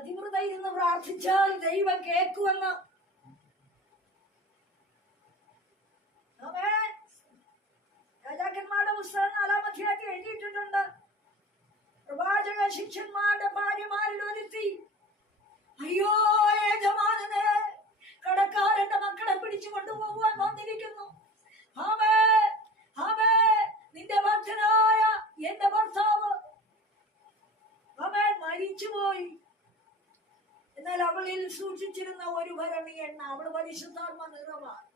പതിവ്രത ഇരുന്ന് പ്രാർത്ഥിച്ചാൽ ദൈവം കേൾക്കുമെന്ന് രാജാക്കന്മാരുടെ പുസ്തകം 4-ാം അധ്യായത്തിൽ എഴുതിയിട്ടുണ്ട്. പ്രവാചക ശിഷ്യന്മാരുടെ ഭാര്യമാരിൽ ഒരുത്തി, അയ്യോ യജമാനനെ, കടക്കാരന്റെ മക്കളെ പിടിച്ചു കൊണ്ടുപോകുവാൻ വന്നിരിക്കുന്നു. ആമേ ആമേ, നിന്റെ ഭക്തനായ എന്റെ ഭർത്താവ് അവൻ മരിച്ചുപോയി. എന്നാൽ അവളിൽ സൂക്ഷിച്ചിരുന്ന ഒരു ഭരണി എണ്ണ, അവൾ പരിശുദ്ധാത്മ നിറവാണ്.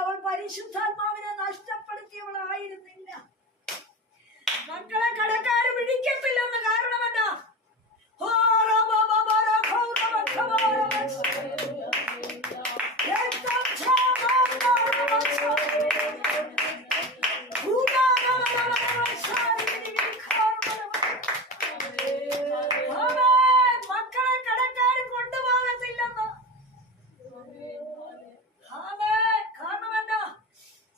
അവൾ പരിശുദ്ധാത്മാവിനെ നഷ്ടപ്പെടുത്തിയവളായിരുന്നില്ല. മക്കളെ കടക്കാര് പിടിക്കത്തില്ലെന്ന് കാരണം എന്താ? മക്കളെ കടക്കാര് കൊണ്ടുപോകത്തില്ലെന്ന്. കാരണം എന്താ?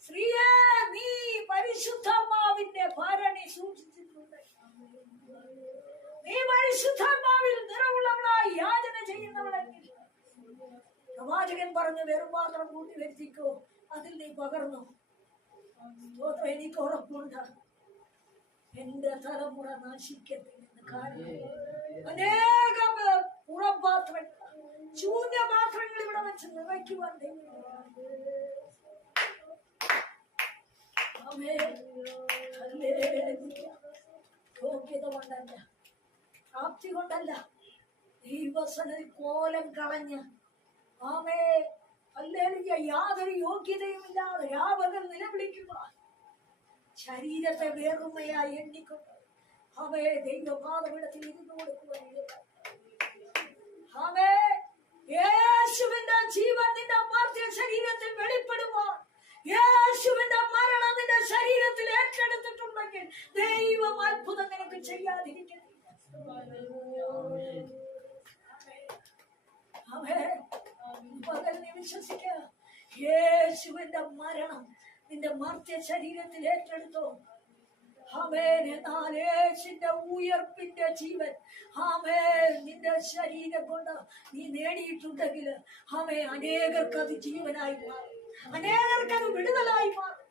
സ്ത്രീയെ, നീ പരിശുദ്ധാത്മാവിന്റെ ഭരണി സൂക്ഷിച്ചിട്ടുണ്ട്. നീ പരിശുദ്ധാത്മാവിൽ നിറവുള്ളവളായി യാചന ചെയ്യുന്നവളെങ്കിൽ, പ്രവാചകൻ പറഞ്ഞു, വെറും പാത്രം കൂട്ടി വരുത്തിക്കോ, അതിൽ നീ പകർന്നു. സ്തോത്രം. എനിക്ക് ഉറപ്പുണ്ട്, എന്റെ തലമുറ നശിക്കത്തില്ലെന്ന്. കാരണം അനേകം പുറംപാത്രങ്ങൾ, ശൂന്യപാത്രങ്ങൾ ഇവിടെ വെച്ച് നിറയ്ക്കുവാൻ യോഗ്യത കൊണ്ടല്ല, പ്രാപ്തി കൊണ്ടല്ല, ദൈവസന്നിധി കോലം കളഞ്ഞ് ആമേ ഹല്ലേലൂയ, യാതൊരു യോഗ്യതയും ഇല്ലാതെ രാപകൽ നിലവിളിക്കുക, ശരീരത്തെ വേറുമയായി എണ്ണിക്കൊണ്ട് അവയെ ദൈവപാദപീഠത്തിൽ ഇരുന്നു കൊടുക്കുക. അവേ യേശുവിന്റെ ജീവൻ നിന്റെ പാർത്ഥിവ ശരീരത്തിൽ വെളിപ്പെടുവാൻ, യേശുവിന്റെ മരണം നിന്റെ ശരീരത്തിൽ ഏറ്റെടുത്തിട്ടുണ്ടെങ്കിൽ ദൈവം അത്ഭുതം നിനക്ക് ചെയ്യാതിരിക്കുന്നില്ല. പകൽ നീ വിശ്വസിക്കുക, യേശുവിന്റെ മരണം നിന്റെ മർത്യ ശരീരത്തിൽ ഏറ്റെടുത്തോ. എന്നാൽ യേശുവിന്റെ ഉയർപ്പിന്റെ ജീവൻ നിന്റെ ശരീരം കൊണ്ട് നീ നേടിയിട്ടുണ്ടെങ്കിൽ അനേകർക്ക് അത് ജീവനായി മാറും, അനേകർക്ക് അത് വിടുതലായി മാറും.